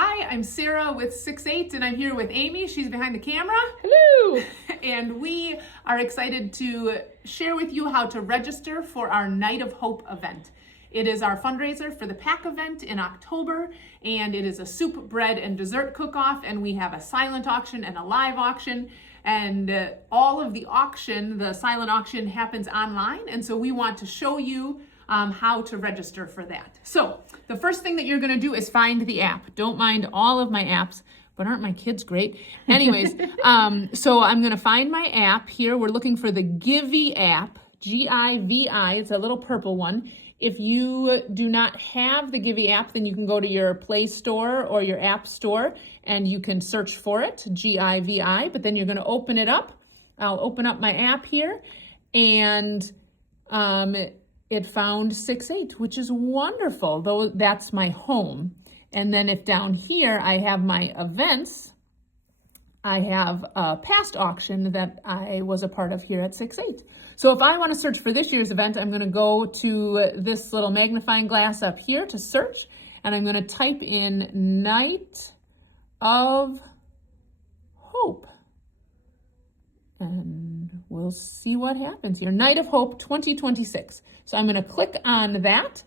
Hi, I'm Sarah with 6-8 and I'm here with Amy. She's behind the camera. Hello! And we are excited to share with you how to register for our Night of Hope event. It is our fundraiser for the SPAH event in October, and it is a soup, bread, and dessert cook-off, and we have a silent auction and a live auction, and all of the auction, the silent auction, happens online, and so we want to show you how to register for that. So the first thing that you're going to do is find the app. Don't mind all of my apps, but aren't my kids great? Anyways, so I'm going to find my app here. We're looking for the Givi app, G-I-V-I. It's a little purple one. If you do not have the Givi app, then you can go to your Play Store or your App Store and you can search for it, G-I-V-I, but then you're going to open it up. I'll open up my app here, and it found 6-8, which is wonderful, though that's my home. And then if down here I have my events, I have a past auction that I was a part of here at 6-8. So if I want to search for this year's event, I'm going to go to this little magnifying glass up here to search, and I'm going to type in Night of Hope. And we'll see what happens here. Night of Hope 2026. So I'm going to click on that,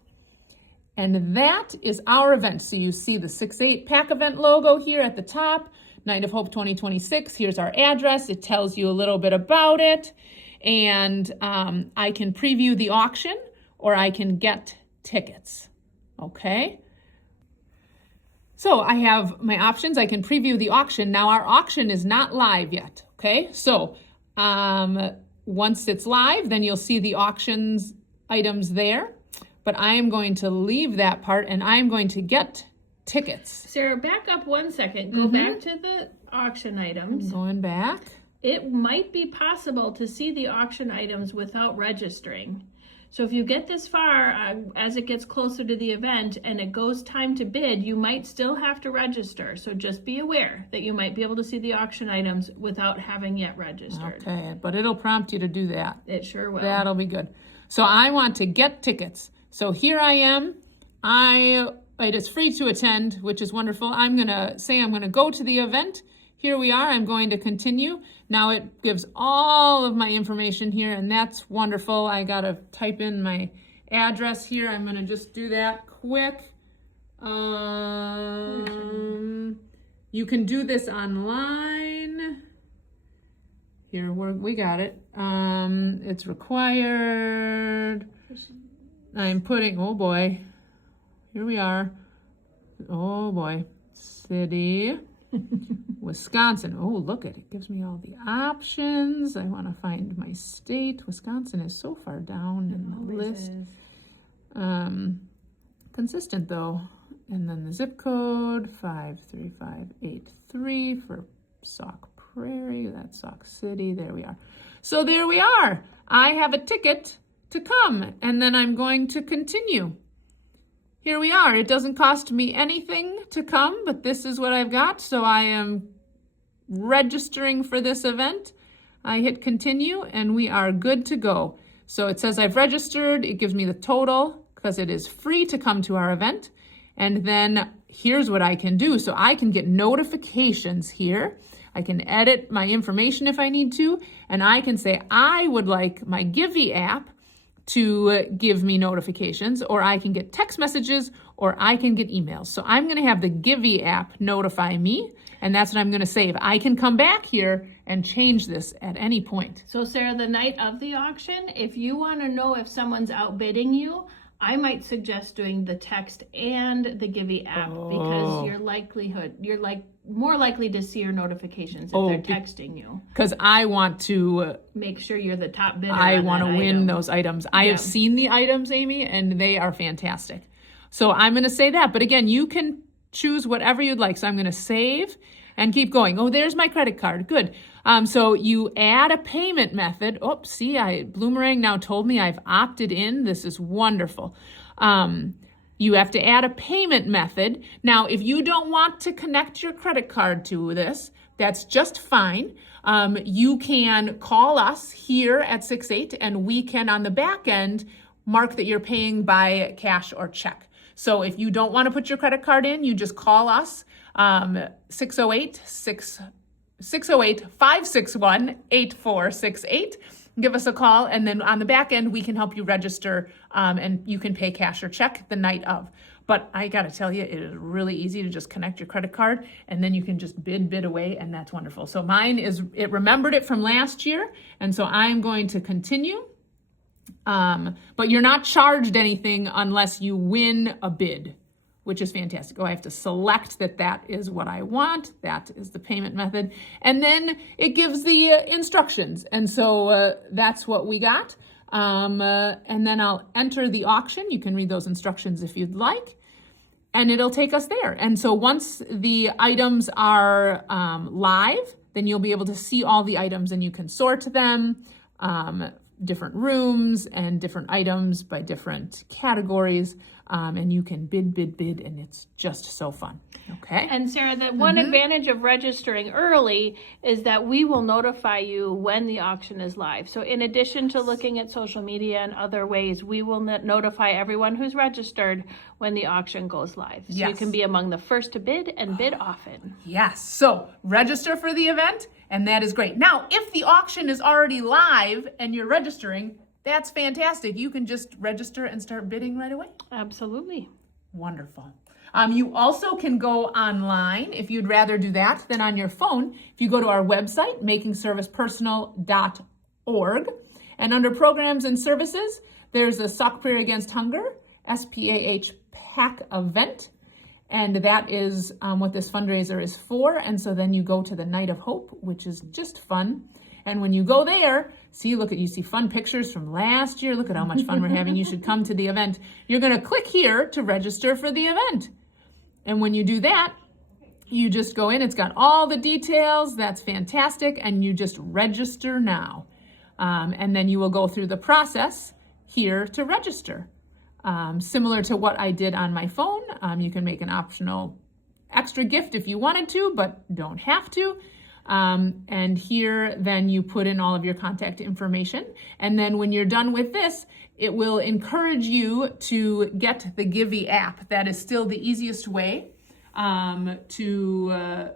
and that is our event. So you see the 6-8 SPAH event logo here at the top, Night of Hope 2026. Here's our address. It tells you a little bit about it, and I can preview the auction or I can get tickets, okay? So I have my options. I can preview the auction. Now our auction is not live yet, okay? So once it's live, then you'll see the auctions items there, but I am going to leave that part and I'm going to get tickets. Sarah, back up 1 second. Go back to the auction items. Going back. It might be possible to see the auction items without registering. So if you get this far, as it gets closer to the event and it goes time to bid, you might still have to register. So just be aware that you might be able to see the auction items without having yet registered. Okay, but it'll prompt you to do that. It sure will. That'll be good. So I want to get tickets. So here I am. It is free to attend, which is wonderful. I'm going to say I'm going to go to the event. Here we are. I'm going to continue. Now it gives all of my information here, and that's wonderful. I got to type in my address here. I'm going to just do that quick. You can do this online. Here, we got it. It's required. I'm putting, oh boy, here we are. Oh boy, city, Wisconsin. Oh, look at it. It gives me all the options. I want to find my state. Wisconsin is so far down in the list. Consistent though. And then the zip code, 53583 for Sauk Prairie. That's Sauk City. There we are. So there we are. I have a ticket to come, and then I'm going to continue. Here we are. It doesn't cost me anything to come, but this is what I've got. So I am registering for this event. I hit continue, and we are good to go. So it says I've registered. It gives me the total because it is free to come to our event. And then here's what I can do. So I can get notifications here. I can edit my information if I need to, and I can say I would like my Givi app to give me notifications, or I can get text messages, or I can get emails. So I'm going to have the Givi app notify me, and that's what I'm going to save. I can come back here and change this at any point. So Sarah, the night of the auction, if you want to know if someone's outbidding you, I might suggest doing the text and the Givi app because you're more likely to see your notifications if they're texting you. Because I want to make sure you're the top bidder. I want to win those items. I have seen the items, Amy, and they are fantastic. So I'm going to say that. But again, you can choose whatever you'd like. So I'm going to save and keep going. Oh, there's my credit card. Good. So you add a payment method. Oh, see, Bloomerang now told me I've opted in. This is wonderful. You have to add a payment method. Now, if you don't want to connect your credit card to this, that's just fine. You can call us here at 6-8 and we can, on the back end, mark that you're paying by cash or check. So if you don't want to put your credit card in, you just call us, 608-561-8468. Give us a call, and then on the back end, we can help you register, and you can pay cash or check the night of. But I got to tell you, it is really easy to just connect your credit card, and then you can just bid away, and that's wonderful. So mine it remembered it from last year, and so I'm going to continue. But you're not charged anything unless you win a bid, which is fantastic. Oh, I have to select that is what I want. That is the payment method. And then it gives the instructions. And so that's what we got. And then I'll enter the auction. You can read those instructions if you'd like. And it'll take us there. And so once the items are live, then you'll be able to see all the items and you can sort them, different rooms and different items by different categories. And you can bid, and it's just so fun. Okay. And Sarah, the one advantage of registering early is that we will notify you when the auction is live. So in addition to looking at social media and other ways, we will notify everyone who's registered when the auction goes live. So you can be among the first to bid and bid often. Yes. So register for the event, and that is great. Now, if the auction is already live and you're registering, that's fantastic. You can just register and start bidding right away. Absolutely. Wonderful. You also can go online if you'd rather do that than on your phone. If you go to our website, makingservicepersonal.org, and under programs and services, there's a Sauk Prairie Against Hunger, SPAH PAC event. And that is what this fundraiser is for. And so then you go to the Night of Hope, which is just fun. And when you go there, you see fun pictures from last year. Look at how much fun we're having. You should come to the event. You're going to click here to register for the event. And when you do that, you just go in. It's got all the details. That's fantastic. And you just register now. And then you will go through the process here to register. Similar to what I did on my phone. You can make an optional extra gift if you wanted to, but don't have to. And here, then you put in all of your contact information. And then when you're done with this, it will encourage you to get the Givey app. That is still the easiest way to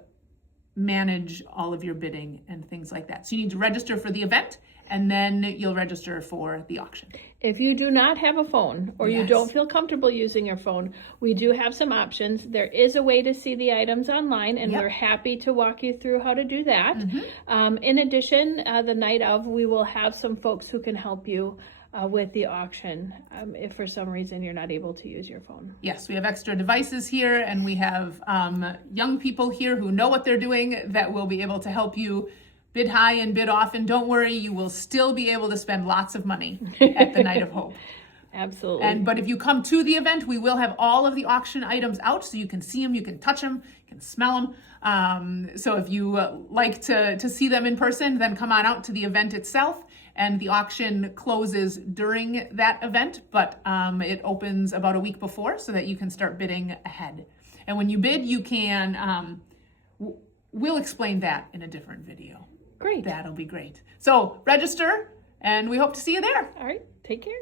manage all of your bidding and things like that. So you need to register for the event, and then you'll register for the auction. If you do not have a phone or you don't feel comfortable using your phone, we do have some options. There is a way to see the items online, and we're happy to walk you through how to do that. In addition, the night of, we will have some folks who can help you with the auction if for some reason you're not able to use your phone. Yes, we have extra devices here, and we have young people here who know what they're doing that will be able to help you bid high and bid often. Don't worry, you will still be able to spend lots of money at the Night of Hope. Absolutely. But if you come to the event, we will have all of the auction items out so you can see them, you can touch them, you can smell them. So if you like to see them in person, then come on out to the event itself. And the auction closes during that event, but it opens about a week before so that you can start bidding ahead. And when you bid, you can, we'll explain that in a different video. Great. That'll be great. So register, and we hope to see you there. All right. Take care.